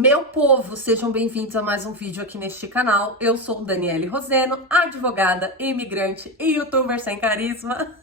Meu povo, sejam bem-vindos a mais um vídeo aqui neste canal. Eu sou Daniele Roseno, advogada, imigrante e youtuber sem carisma.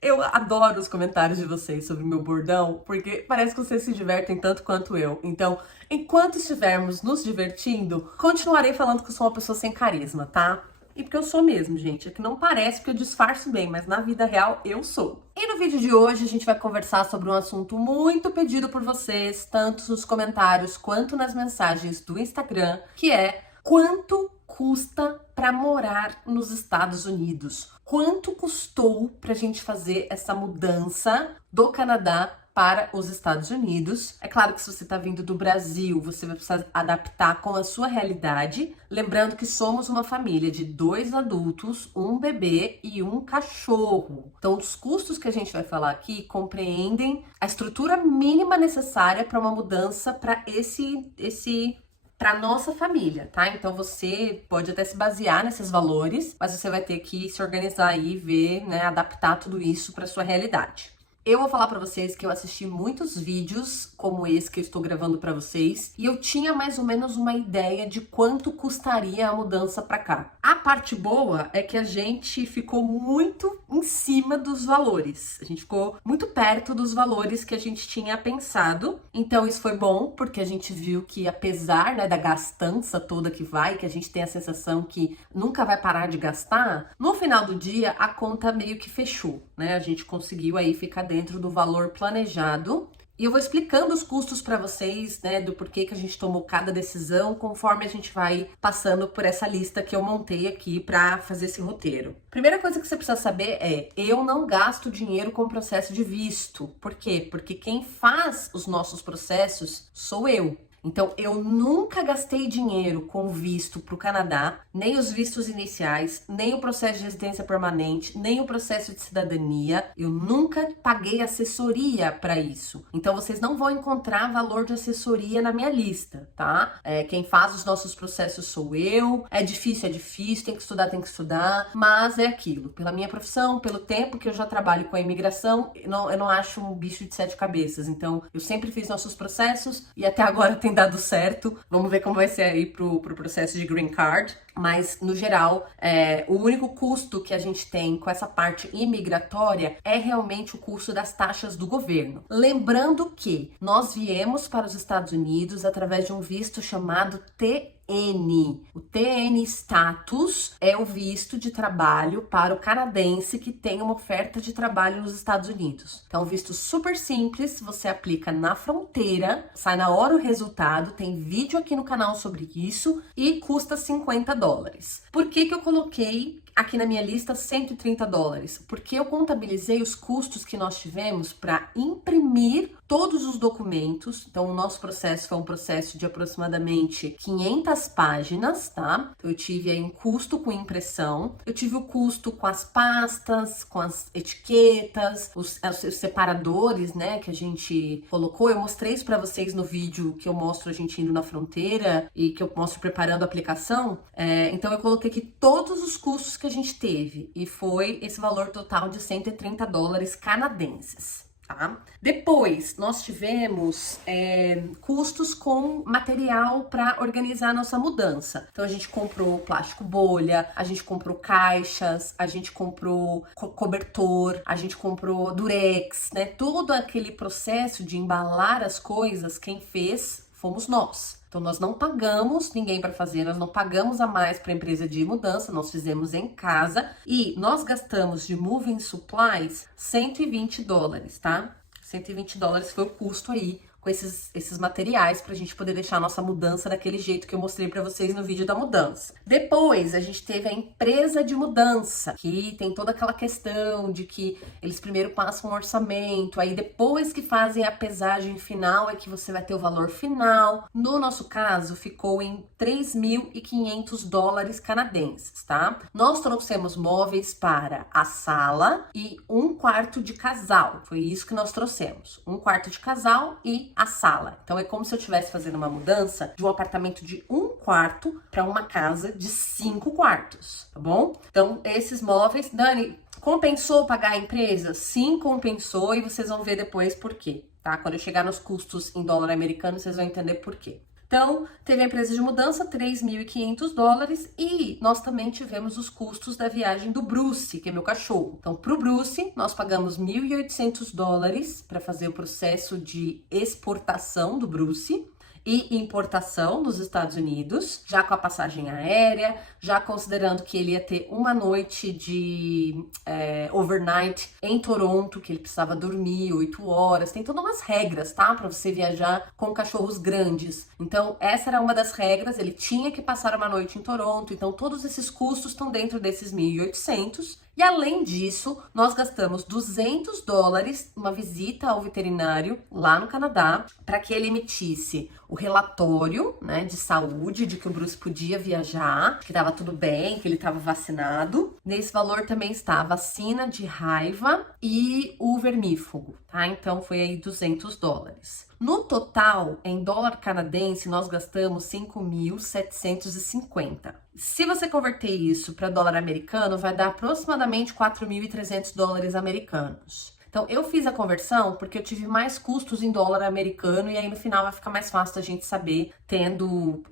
Eu adoro os comentários de vocês sobre o meu bordão, porque parece que vocês se divertem tanto quanto eu. Então, enquanto estivermos nos divertindo, continuarei falando que eu sou uma pessoa sem carisma, tá? E porque eu sou mesmo, gente. É que não parece porque eu disfarço bem, mas na vida real eu sou. E no vídeo de hoje a gente vai conversar sobre um assunto muito pedido por vocês, tanto nos comentários quanto nas mensagens do Instagram, que é quanto custa para morar nos Estados Unidos? Quanto custou pra gente fazer essa mudança do Canadá para os Estados Unidos? É claro que se você está vindo do Brasil, você vai precisar adaptar com a sua realidade. Lembrando que somos uma família de 2 adultos, um bebê e um cachorro. Então, os custos que a gente vai falar aqui compreendem a estrutura mínima necessária para uma mudança para para nossa família, tá? Então você pode até se basear nesses valores, mas você vai ter que se organizar aí e ver, né, adaptar tudo isso para sua realidade. Eu vou falar pra vocês que eu assisti muitos vídeos como esse que eu estou gravando pra vocês e eu tinha mais ou menos uma ideia de quanto custaria a mudança pra cá. A parte boa é que a gente ficou muito em cima dos valores. A gente ficou muito perto dos valores que a gente tinha pensado. Então isso foi bom, porque a gente viu que apesar, né, da gastança toda que vai, que a gente tem a sensação que nunca vai parar de gastar, no final do dia a conta meio que fechou, né? A gente conseguiu aí ficar dentro do valor planejado. E eu vou explicando os custos para vocês, né, do porquê que a gente tomou cada decisão, conforme a gente vai passando por essa lista que eu montei aqui para fazer esse roteiro. Primeira coisa que você precisa saber é, eu não gasto dinheiro com o processo de visto. Por quê? Porque quem faz os nossos processos sou eu. Então, eu nunca gastei dinheiro com visto para o Canadá, nem os vistos iniciais, nem o processo de residência permanente, nem o processo de cidadania. Eu nunca paguei assessoria para isso. Então, vocês não vão encontrar valor de assessoria na minha lista, tá? Quem faz os nossos processos sou eu. É difícil, tem que estudar, mas é aquilo. Pela minha profissão, pelo tempo que eu já trabalho com a imigração, eu não acho um bicho de 7 cabeças. Então, eu sempre fiz nossos processos e até agora tem dado certo. Vamos ver como vai ser aí pro processo de Green Card. Mas, no geral, o único custo que a gente tem com essa parte imigratória é realmente o custo das taxas do governo. Lembrando que nós viemos para os Estados Unidos através de um visto chamado TN. O TN Status é o visto de trabalho para o canadense que tem uma oferta de trabalho nos Estados Unidos. Então, um visto super simples, você aplica na fronteira, sai na hora o resultado, tem vídeo aqui no canal sobre isso e custa $50. Por que eu coloquei aqui na minha lista $130? Porque eu contabilizei os custos que nós tivemos para imprimir todos os documentos. Então, o nosso processo foi um processo de aproximadamente 500 páginas, tá? Então, eu tive aí um custo com impressão, eu tive o custo com as pastas, com as etiquetas, os separadores, né, que a gente colocou. Eu mostrei isso para vocês no vídeo que eu mostro a gente indo na fronteira e que eu mostro preparando a aplicação. Então, eu coloquei aqui todos os custos que a gente teve e foi esse valor total de $130 canadenses. Tá? Depois, nós tivemos custos com material para organizar a nossa mudança. Então, a gente comprou plástico bolha, a gente comprou caixas, a gente comprou cobertor, a gente comprou durex, né? Todo aquele processo de embalar as coisas, quem fez fomos nós. Então, nós não pagamos ninguém para fazer, nós não pagamos a mais para a empresa de mudança, nós fizemos em casa e nós gastamos de moving supplies $120, tá? $120 foi o custo aí com esses materiais pra gente poder deixar a nossa mudança daquele jeito que eu mostrei pra vocês no vídeo da mudança. Depois, a gente teve a empresa de mudança, que tem toda aquela questão de que eles primeiro passam um orçamento, aí depois que fazem a pesagem final é que você vai ter o valor final. No nosso caso, ficou em $3.500 canadenses, tá? Nós trouxemos móveis para a sala e um quarto de casal. Foi isso que nós trouxemos. Um quarto de casal e a sala. Então é como se eu estivesse fazendo uma mudança de um apartamento de um quarto para uma casa de 5 quartos, tá bom? Então esses móveis, Dani, Compensou pagar a empresa? Sim, compensou, e vocês vão ver depois por quê, tá? Quando eu chegar nos custos em dólar americano, vocês vão entender por quê. Então, teve a empresa de mudança, $3.500, e nós também tivemos os custos da viagem do Bruce, que é meu cachorro. Então, pro Bruce, nós pagamos $1.800 para fazer o processo de exportação do Bruce e importação nos Estados Unidos, já com a passagem aérea, já considerando que ele ia ter uma noite de overnight em Toronto, que ele precisava dormir 8 horas, tem todas umas regras, tá? Para você viajar com cachorros grandes. Então, essa era uma das regras, ele tinha que passar uma noite em Toronto, então todos esses custos estão dentro desses 1.800. E além disso, nós gastamos $200 uma visita ao veterinário lá no Canadá para que ele emitisse o relatório, né, de saúde, de que o Bruce podia viajar, que estava tudo bem, que ele estava vacinado. Nesse valor também está a vacina de raiva e o vermífugo, tá? Então foi aí $200. No total, em dólar canadense, nós gastamos 5.750. Se você converter isso para dólar americano, vai dar aproximadamente $4.300 americanos. Então, eu fiz a conversão porque eu tive mais custos em dólar americano, e aí no final vai ficar mais fácil a gente saber tendo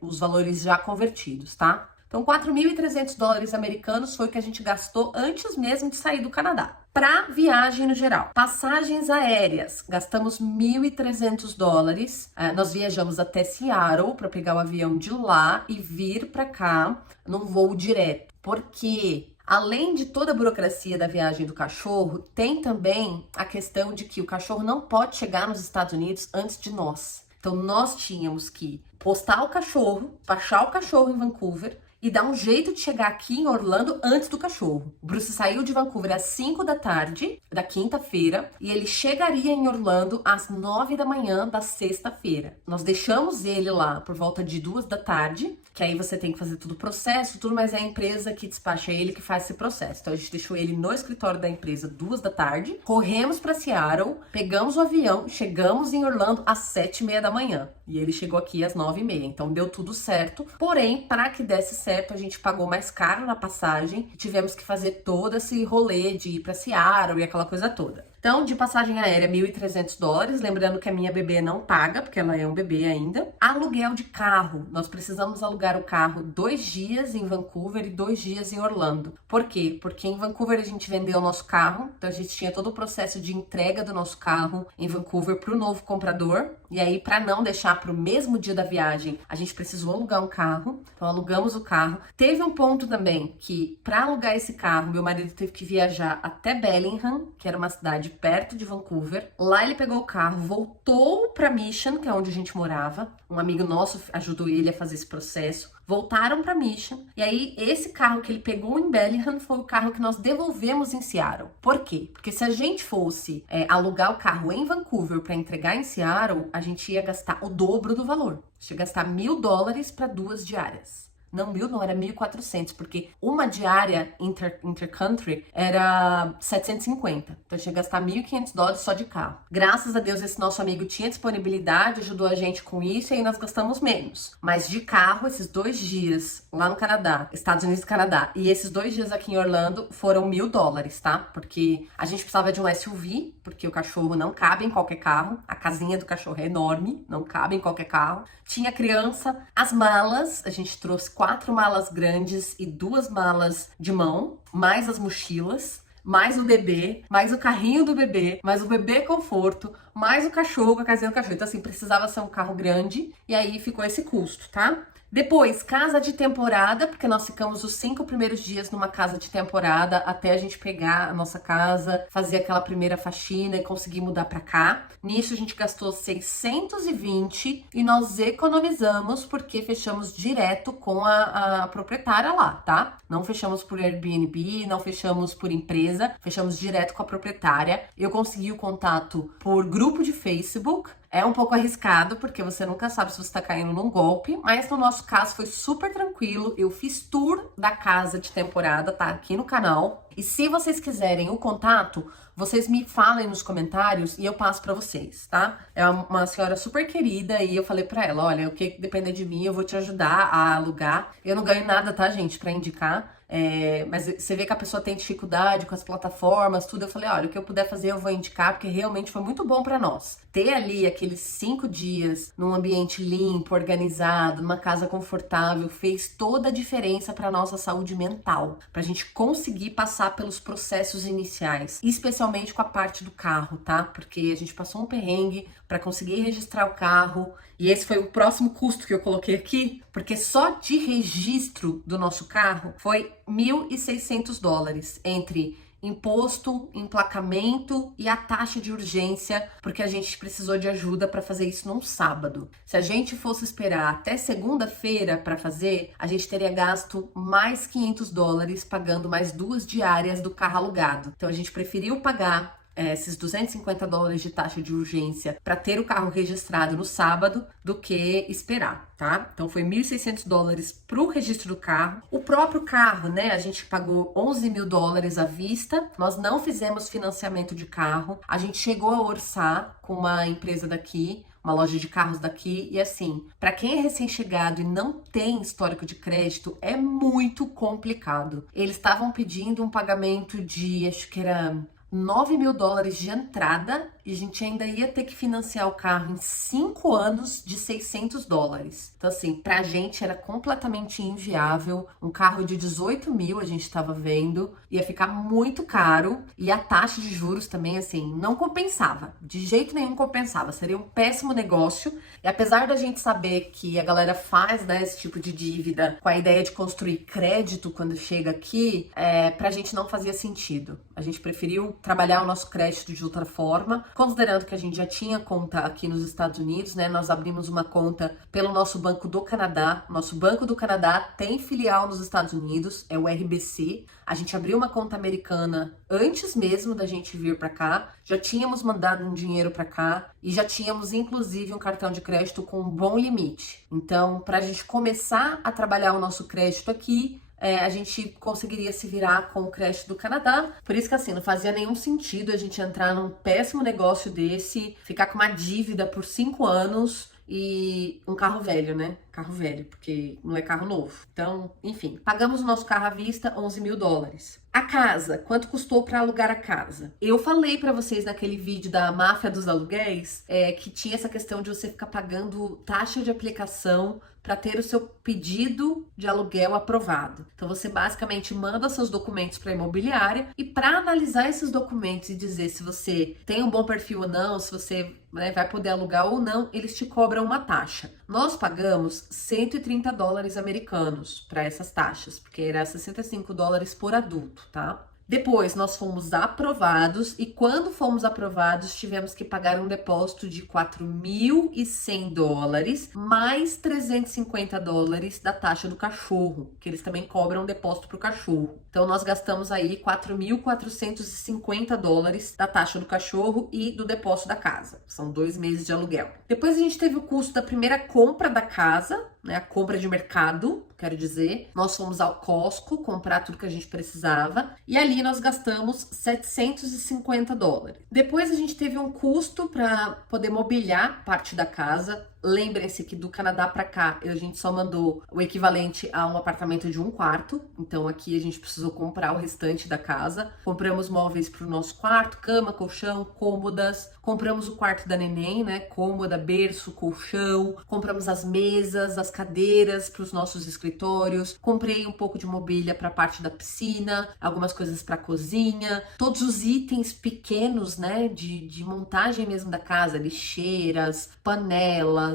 os valores já convertidos, tá? Então, $4.300 americanos foi o que a gente gastou antes mesmo de sair do Canadá. Para viagem no geral, passagens aéreas, gastamos $1.300. Nós viajamos até Seattle para pegar o avião de lá e vir para cá num voo direto. Porque além de toda a burocracia da viagem do cachorro, tem também a questão de que o cachorro não pode chegar nos Estados Unidos antes de nós. Então, nós tínhamos que postar o cachorro, baixar o cachorro em Vancouver e dar um jeito de chegar aqui em Orlando antes do cachorro. O Bruce saiu de Vancouver às 5 da tarde da quinta-feira e ele chegaria em Orlando às 9 da manhã da sexta-feira. Nós deixamos ele lá por volta de 2 da tarde, que aí você tem que fazer todo o processo, tudo, mas é a empresa que despacha ele que faz esse processo. Então a gente deixou ele no escritório da empresa 2 da tarde, corremos para Seattle, pegamos o avião, chegamos em Orlando às 7h30 da manhã. E ele chegou aqui às 9h30, então deu tudo certo. Porém, para que desse certo, a gente pagou mais caro na passagem e tivemos que fazer todo esse rolê de ir para Seattle e aquela coisa toda. Então, de passagem aérea, $1.300, lembrando que a minha bebê não paga, porque ela é um bebê ainda. Aluguel de carro, nós precisamos alugar o carro 2 dias em Vancouver e 2 dias em Orlando. Por quê? Porque em Vancouver a gente vendeu o nosso carro, então a gente tinha todo o processo de entrega do nosso carro em Vancouver para o novo comprador. E aí, para não deixar para o mesmo dia da viagem, a gente precisou alugar um carro, então alugamos o carro. Teve um ponto também que, para alugar esse carro, meu marido teve que viajar até Bellingham, que era uma cidade perto de Vancouver. Lá ele pegou o carro, voltou para Mission, que é onde a gente morava. Um amigo nosso ajudou ele a fazer esse processo. Voltaram para Mission. E aí, esse carro que ele pegou em Bellingham foi o carro que nós devolvemos em Seattle. Por quê? Porque se a gente fosse alugar o carro em Vancouver para entregar em Seattle, a gente ia gastar o dobro do valor. A gente ia gastar $1.000 para 2 diárias. Não, 1.000 não, era 1.400, porque uma diária intercountry era 750. Então, a gente ia gastar $1.500 só de carro. Graças a Deus, esse nosso amigo tinha disponibilidade, ajudou a gente com isso, e aí nós gastamos menos. Mas de carro, esses 2 dias lá no Canadá, Estados Unidos e Canadá, e esses 2 dias aqui em Orlando foram $1.000, tá? Porque a gente precisava de um SUV, porque o cachorro não cabe em qualquer carro. A casinha do cachorro é enorme, não cabe em qualquer carro. Tinha criança, as malas, a gente trouxe 4 malas grandes e 2 malas de mão, mais as mochilas, mais o bebê, mais o carrinho do bebê, mais o bebê conforto, mais o cachorro, a casinha do cachorro. Então, assim, precisava ser um carro grande, e aí ficou esse custo, tá? Depois, casa de temporada, porque nós ficamos os 5 primeiros dias numa casa de temporada até a gente pegar a nossa casa, fazer aquela primeira faxina e conseguir mudar pra cá. Nisso a gente gastou 620 e nós economizamos porque fechamos direto com a proprietária lá, tá? Não fechamos por Airbnb, não fechamos por empresa, fechamos direto com a proprietária. Eu consegui o contato por grupo de Facebook. É um pouco arriscado, porque você nunca sabe se você tá caindo num golpe, mas no nosso caso foi super tranquilo. Eu fiz tour da casa de temporada, tá aqui no canal. E se vocês quiserem o contato, vocês me falem nos comentários e eu passo pra vocês, tá? É uma senhora super querida e eu falei pra ela, olha, o que depender de mim, eu vou te ajudar a alugar. Eu não ganho nada, tá, gente, pra indicar. Mas você vê que a pessoa tem dificuldade com as plataformas, tudo. Eu falei, olha, o que eu puder fazer eu vou indicar, porque realmente foi muito bom pra nós. Ter ali aqueles 5 dias num ambiente limpo, organizado, numa casa confortável, fez toda a diferença pra nossa saúde mental, pra gente conseguir passar pelos processos iniciais, especialmente com a parte do carro, tá? Porque a gente passou um perrengue pra conseguir registrar o carro, e esse foi o próximo custo que eu coloquei aqui, porque só de registro do nosso carro foi $1.600 entre imposto, emplacamento e a taxa de urgência, porque a gente precisou de ajuda para fazer isso num sábado. Se a gente fosse esperar até segunda-feira para fazer, a gente teria gasto mais $500 pagando mais 2 diárias do carro alugado. Então a gente preferiu pagar esses $250 de taxa de urgência para ter o carro registrado no sábado do que esperar, tá? Então foi $1.600 para o registro do carro. O próprio carro, né? A gente pagou $11.000 à vista. Nós não fizemos financiamento de carro. A gente chegou a orçar com uma empresa daqui, uma loja de carros daqui, e assim, para quem é recém-chegado e não tem histórico de crédito, é muito complicado. Eles estavam pedindo um pagamento de, acho que era $9.000 de entrada, e a gente ainda ia ter que financiar o carro em 5 anos de $600. Então assim, pra gente era completamente inviável. Um carro de 18 mil a gente tava vendo, ia ficar muito caro, e a taxa de juros também, assim, não compensava, de jeito nenhum compensava, seria um péssimo negócio. E apesar da gente saber que a galera faz, né, esse tipo de dívida com a ideia de construir crédito quando chega aqui, pra gente não fazia sentido. A gente preferiu trabalhar o nosso crédito de outra forma, considerando que a gente já tinha conta aqui nos Estados Unidos, né? Nós abrimos uma conta pelo nosso Banco do Canadá. Nosso Banco do Canadá tem filial nos Estados Unidos, é o RBC. A gente abriu uma conta americana antes mesmo da gente vir para cá. Já tínhamos mandado um dinheiro para cá e já tínhamos inclusive um cartão de crédito com um bom limite. Então, para a gente começar a trabalhar o nosso crédito aqui, a gente conseguiria se virar com o crédito do Canadá. Por isso que assim, não fazia nenhum sentido a gente entrar num péssimo negócio desse, ficar com uma dívida por 5 anos e um carro velho, né? Carro velho, porque não é carro novo. Então, enfim, pagamos o nosso carro à vista, $11.000. A casa, quanto custou para alugar a casa? Eu falei para vocês naquele vídeo da máfia dos aluguéis, que tinha essa questão de você ficar pagando taxa de aplicação para ter o seu pedido de aluguel aprovado. Então você basicamente manda seus documentos para a imobiliária, e para analisar esses documentos e dizer se você tem um bom perfil ou não, se você, né, vai poder alugar ou não, eles te cobram uma taxa. Nós pagamos $130 americanos para essas taxas, porque era $65 por adulto, tá? Depois nós fomos aprovados, e quando fomos aprovados tivemos que pagar um depósito de $4.100 mais $350 da taxa do cachorro, que eles também cobram um depósito para o cachorro. Então nós gastamos aí $4.450 da taxa do cachorro e do depósito da casa. São 2 meses de aluguel. Depois a gente teve o custo da primeira compra da casa, né, a compra de mercado, quero dizer. Nós fomos ao Costco comprar tudo que a gente precisava, e ali nós gastamos $750. Depois a gente teve um custo para poder mobiliar parte da casa. Lembrem-se que do Canadá para cá, a gente só mandou o equivalente a um apartamento de 1 quarto. Então aqui a gente precisou comprar o restante da casa. Compramos móveis para o nosso quarto, cama, colchão, cômodas. Compramos o quarto da neném, né? Cômoda, berço, colchão. Compramos as mesas, as cadeiras para os nossos escritórios. Comprei um pouco de mobília para a parte da piscina, algumas coisas para a cozinha. Todos os itens pequenos, né? De montagem mesmo da casa, lixeiras, panelas,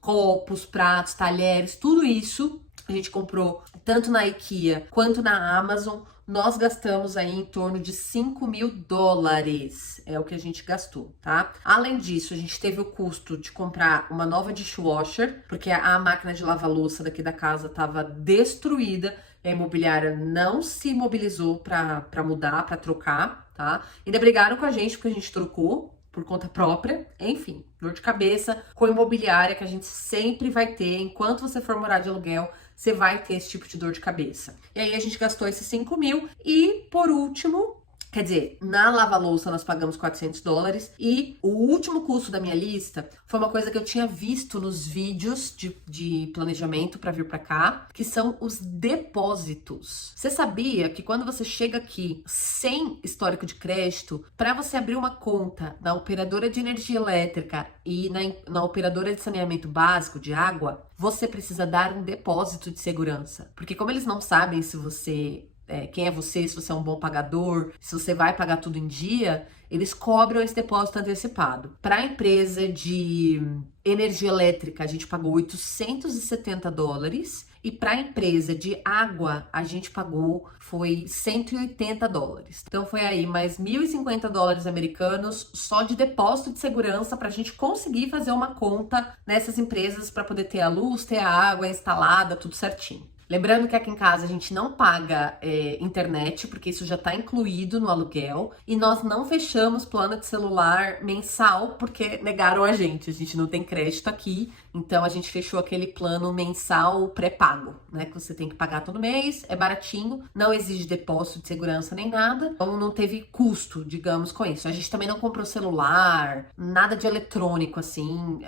copos, pratos, talheres, tudo isso a gente comprou tanto na IKEA quanto na Amazon. Nós gastamos aí em torno de $5.000, é o que a gente gastou, tá? Além disso, a gente teve o custo de comprar uma nova dishwasher, porque a máquina de lavar louça daqui da casa estava destruída, e a imobiliária não se mobilizou para mudar, para trocar, tá? Ainda brigaram com a gente porque a gente trocou. por conta própria, enfim, dor de cabeça com imobiliária que a gente sempre vai ter. Enquanto você for morar de aluguel, você vai ter esse tipo de dor de cabeça. E aí a gente gastou esses 5 mil e, por último, quer dizer, na lava-louça nós pagamos $400 e o último custo da minha lista foi uma coisa que eu tinha visto nos vídeos de planejamento para vir para cá, que são os depósitos. Você sabia que quando você chega aqui sem histórico de crédito, para você abrir uma conta na operadora de energia elétrica e na operadora de saneamento básico de água, você precisa dar um depósito de segurança. Porque como eles não sabem se você quem é você, se você é um bom pagador, se você vai pagar tudo em dia, eles cobram esse depósito antecipado. Para a empresa de energia elétrica, a gente pagou $870 e para a empresa de água, a gente pagou foi $180. Então foi aí mais $1.050 americanos só de depósito de segurança para a gente conseguir fazer uma conta nessas empresas para poder ter a luz, ter a água instalada, tudo certinho. Lembrando que aqui em casa a gente não paga internet, porque isso já está incluído no aluguel. E nós não fechamos plano de celular mensal, porque negaram a gente não tem crédito aqui. Então a gente fechou aquele plano mensal pré-pago, né? Que você tem que pagar todo mês, é baratinho, não exige depósito de segurança nem nada. Então não teve custo, digamos, com isso. A gente também não comprou celular, nada de eletrônico, assim,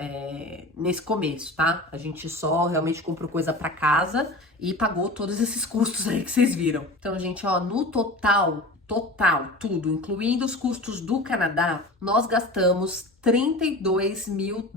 nesse começo, tá? A gente só realmente comprou coisa para casa e pagou todos esses custos aí que vocês viram. Então, gente, ó, no total, tudo, incluindo os custos do Canadá, nós gastamos $32 mil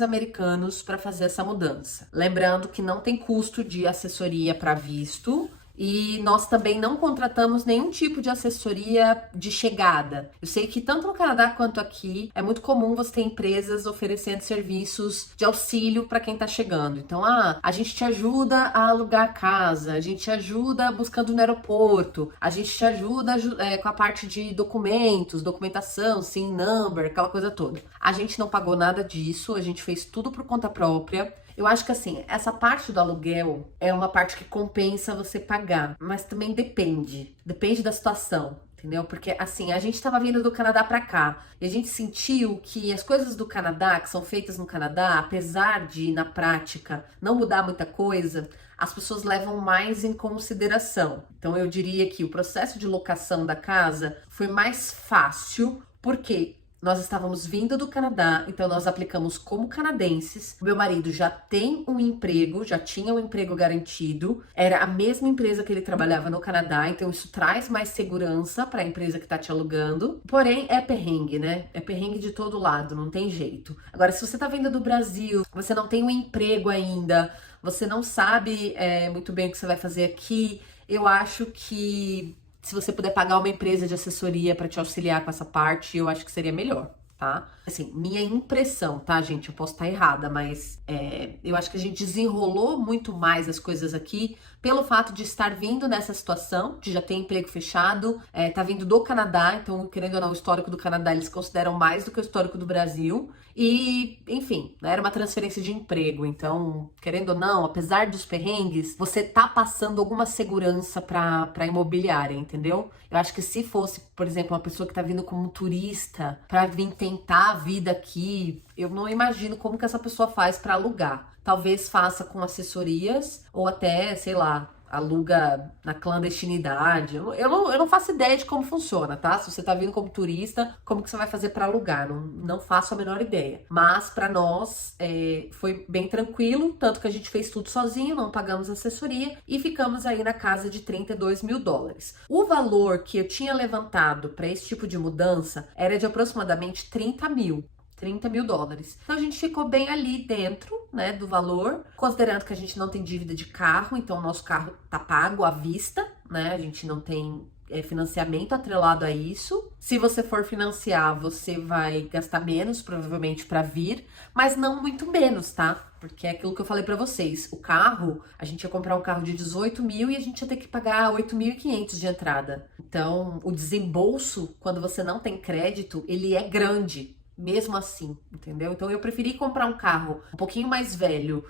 americanos para fazer essa mudança. Lembrando que não tem custo de assessoria para visto. E nós também não contratamos nenhum tipo de assessoria de chegada. Eu sei que tanto no Canadá quanto aqui é muito comum você ter empresas oferecendo serviços de auxílio para quem tá chegando. Então, a gente te ajuda a alugar casa, a gente te ajuda buscando no aeroporto, a gente te ajuda com a parte de documentos, documentação, SIN number, aquela coisa toda. A gente não pagou nada disso, a gente fez tudo por conta própria. Eu acho que assim, essa parte do aluguel é uma parte que compensa você pagar, mas também depende da situação, entendeu? Porque assim, a gente tava vindo do Canadá pra cá e a gente sentiu que as coisas do Canadá, que são feitas no Canadá, apesar de na prática não mudar muita coisa, as pessoas levam mais em consideração. Então eu diria que o processo de locação da casa foi mais fácil, porque nós estávamos vindo do Canadá, então nós aplicamos como canadenses. Meu marido já tem um emprego, já tinha um emprego garantido. Era a mesma empresa que ele trabalhava no Canadá, então isso traz mais segurança para a empresa que tá te alugando. Porém, é perrengue, né? É perrengue de todo lado, não tem jeito. Agora, se você tá vindo do Brasil, você não tem um emprego ainda, você não sabe muito bem o que você vai fazer aqui, eu acho que se você puder pagar uma empresa de assessoria para te auxiliar com essa parte, eu acho que seria melhor, tá? Assim, minha impressão, tá, gente? Eu posso estar errada, mas eu acho que a gente desenrolou muito mais as coisas aqui pelo fato de estar vindo nessa situação, de já ter emprego fechado, tá vindo do Canadá, então, querendo ou não, o histórico do Canadá eles consideram mais do que o histórico do Brasil. E, enfim, né, era uma transferência de emprego, então, querendo ou não, apesar dos perrengues, você tá passando alguma segurança pra imobiliária, entendeu? Eu acho que se fosse, por exemplo, uma pessoa que tá vindo como turista pra vir tentar a vida aqui, eu não imagino como que essa pessoa faz pra alugar. Talvez faça com assessorias ou até, sei lá, aluga na clandestinidade. Eu não faço ideia de como funciona, tá? Se você tá vindo como turista, como que você vai fazer para alugar? Não faço a menor ideia. Mas para nós foi bem tranquilo, tanto que a gente fez tudo sozinho, não pagamos assessoria e ficamos aí na casa de $32 mil. O valor que eu tinha levantado para esse tipo de mudança era de aproximadamente $30 mil. Então a gente ficou bem ali dentro, né, do valor, considerando que a gente não tem dívida de carro, então o nosso carro tá pago à vista, né, a gente não tem financiamento atrelado a isso. Se você for financiar, você vai gastar menos, provavelmente, para vir, mas não muito menos, tá? Porque é aquilo que eu falei pra vocês, o carro, a gente ia comprar um carro de 18 mil e a gente ia ter que pagar 8.500 de entrada. Então, o desembolso, quando você não tem crédito, ele é grande. Mesmo assim, entendeu? Então eu preferi comprar um carro um pouquinho mais velho,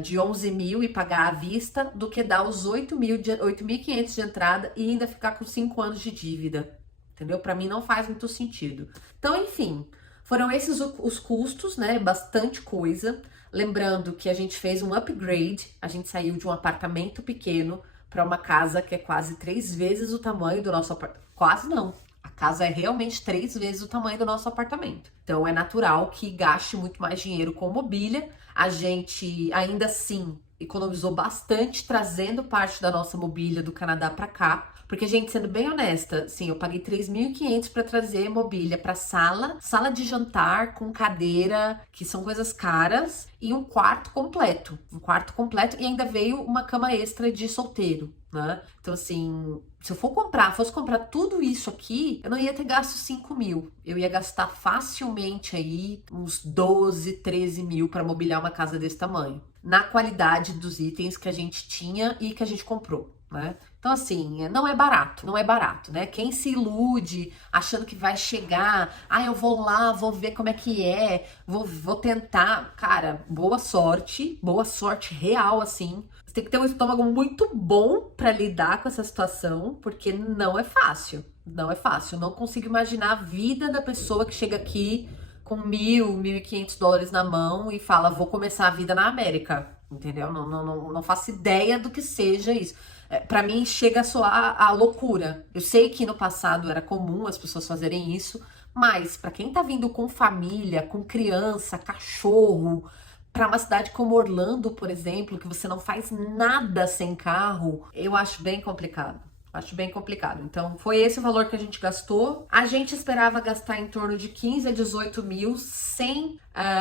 de 11 mil e pagar à vista, do que dar os 8.500 de entrada e ainda ficar com 5 anos de dívida, entendeu? Pra mim não faz muito sentido. Então, enfim, Foram esses os custos, né? Bastante coisa. Lembrando que a gente fez um upgrade, a gente saiu de um apartamento pequeno para uma casa que é quase 3 vezes o tamanho do nosso apartamento. Quase não. A casa é realmente 3 vezes o tamanho do nosso apartamento. Então é natural que gaste muito mais dinheiro com mobília. A gente ainda assim economizou bastante trazendo parte da nossa mobília do Canadá para cá. Porque, gente, sendo bem honesta, sim, eu paguei 3.500 para trazer mobília para sala de jantar com cadeira, que são coisas caras, e um quarto completo. Um quarto completo e ainda veio uma cama extra de solteiro, né? Então, assim, se eu fosse comprar tudo isso aqui, eu não ia ter gasto 5 mil. Eu ia gastar facilmente aí uns 12, 13 mil para mobiliar uma casa desse tamanho. Na qualidade dos itens que a gente tinha e que a gente comprou, né? Então, assim, não é barato, né? Quem se ilude achando que vai chegar, eu vou lá, vou ver como é que é, vou tentar. Cara, boa sorte real, assim. Você tem que ter um estômago muito bom para lidar com essa situação, porque não é fácil, não consigo imaginar a vida da pessoa que chega aqui com $1.500 na mão e fala, vou começar a vida na América, entendeu? Não faço ideia do que seja isso. Pra mim, chega a soar a loucura. Eu sei que no passado era comum as pessoas fazerem isso, mas pra quem tá vindo com família, com criança, cachorro, pra uma cidade como Orlando, por exemplo, que você não faz nada sem carro, eu acho bem complicado. Então, foi esse o valor que a gente gastou. A gente esperava gastar em torno de 15 a 18 mil, sem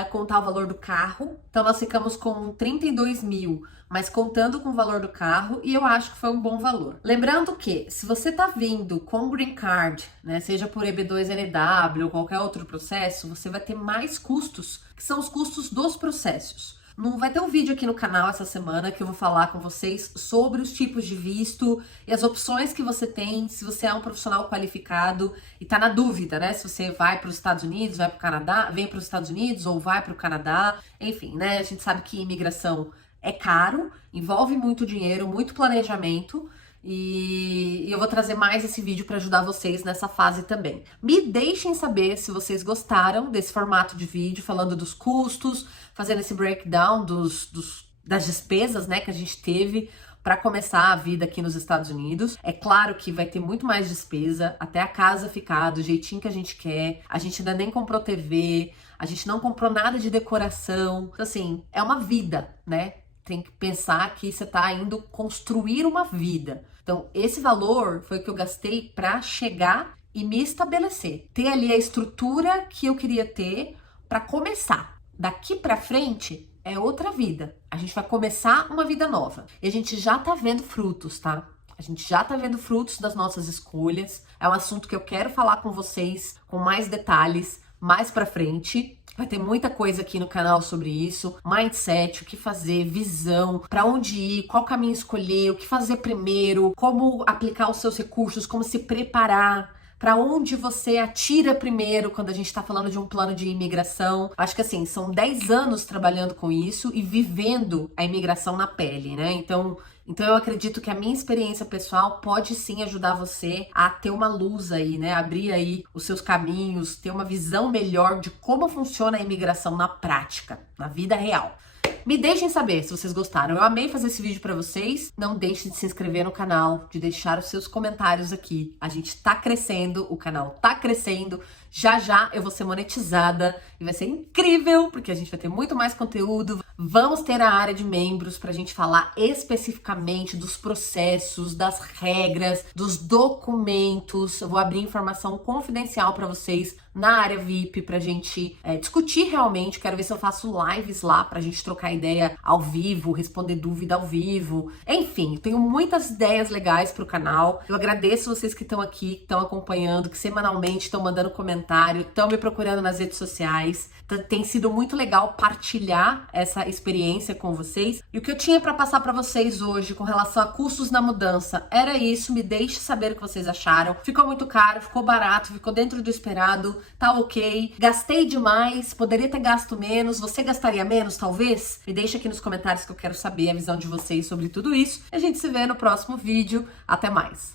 contar o valor do carro. Então, nós ficamos com 32 mil, mas contando com o valor do carro, e eu acho que foi um bom valor. Lembrando que, se você tá vindo com Green Card, né, seja por EB2NW ou qualquer outro processo, você vai ter mais custos, que são os custos dos processos. Não vai ter um vídeo aqui no canal essa semana que eu vou falar com vocês sobre os tipos de visto e as opções que você tem se você é um profissional qualificado e tá na dúvida, né? Se você vai para os Estados Unidos, vai para o Canadá, vem para os Estados Unidos ou vai para o Canadá, enfim, né? A gente sabe que imigração é caro, envolve muito dinheiro, muito planejamento. E eu vou trazer mais esse vídeo para ajudar vocês nessa fase também. Me deixem saber se vocês gostaram desse formato de vídeo, falando dos custos, fazendo esse breakdown das despesas, né, que a gente teve para começar a vida aqui nos Estados Unidos. É claro que vai ter muito mais despesa, até a casa ficar do jeitinho que a gente quer. A gente ainda nem comprou TV, a gente não comprou nada de decoração. Então, assim, é uma vida, né? Tem que pensar que você tá indo construir uma vida. Então, esse valor foi o que eu gastei para chegar e me estabelecer. Ter ali a estrutura que eu queria ter para começar. Daqui para frente é outra vida. A gente vai começar uma vida nova. E a gente já tá vendo frutos, tá? A gente já tá vendo frutos das nossas escolhas. É um assunto que eu quero falar com vocês com mais detalhes mais para frente. Vai ter muita coisa aqui no canal sobre isso, mindset, o que fazer, visão, para onde ir, qual caminho escolher, o que fazer primeiro, como aplicar os seus recursos, como se preparar, para onde você atira primeiro quando a gente está falando de um plano de imigração. Acho que assim, são 10 anos trabalhando com isso e vivendo a imigração na pele, né? Então eu acredito que a minha experiência pessoal pode sim ajudar você a ter uma luz aí, né? Abrir aí os seus caminhos, ter uma visão melhor de como funciona a imigração na prática, na vida real. Me deixem saber se vocês gostaram. Eu amei fazer esse vídeo pra vocês. Não deixem de se inscrever no canal, de deixar os seus comentários aqui. A gente tá crescendo, o canal tá crescendo. Já já eu vou ser monetizada e vai ser incrível, porque a gente vai ter muito mais conteúdo. Vamos ter a área de membros pra gente falar especificamente dos processos, das regras, dos documentos. Eu vou abrir informação confidencial pra vocês na área VIP pra gente discutir realmente. Quero ver se eu faço lives lá pra gente trocar ideia ao vivo, responder dúvida ao vivo. Enfim, tenho muitas ideias legais pro canal. Eu agradeço vocês que estão aqui, que estão acompanhando, que semanalmente estão mandando comentário, estão me procurando nas redes sociais. Tem sido muito legal partilhar essa experiência com vocês. E o que eu tinha para passar para vocês hoje com relação a custos na mudança era isso. Me deixe saber o que vocês acharam. Ficou muito caro, ficou barato, ficou dentro do esperado, tá ok. Gastei demais, poderia ter gasto menos. Você gastaria menos, talvez? Me deixa aqui nos comentários que eu quero saber a visão de vocês sobre tudo isso. A gente se vê no próximo vídeo. Até mais!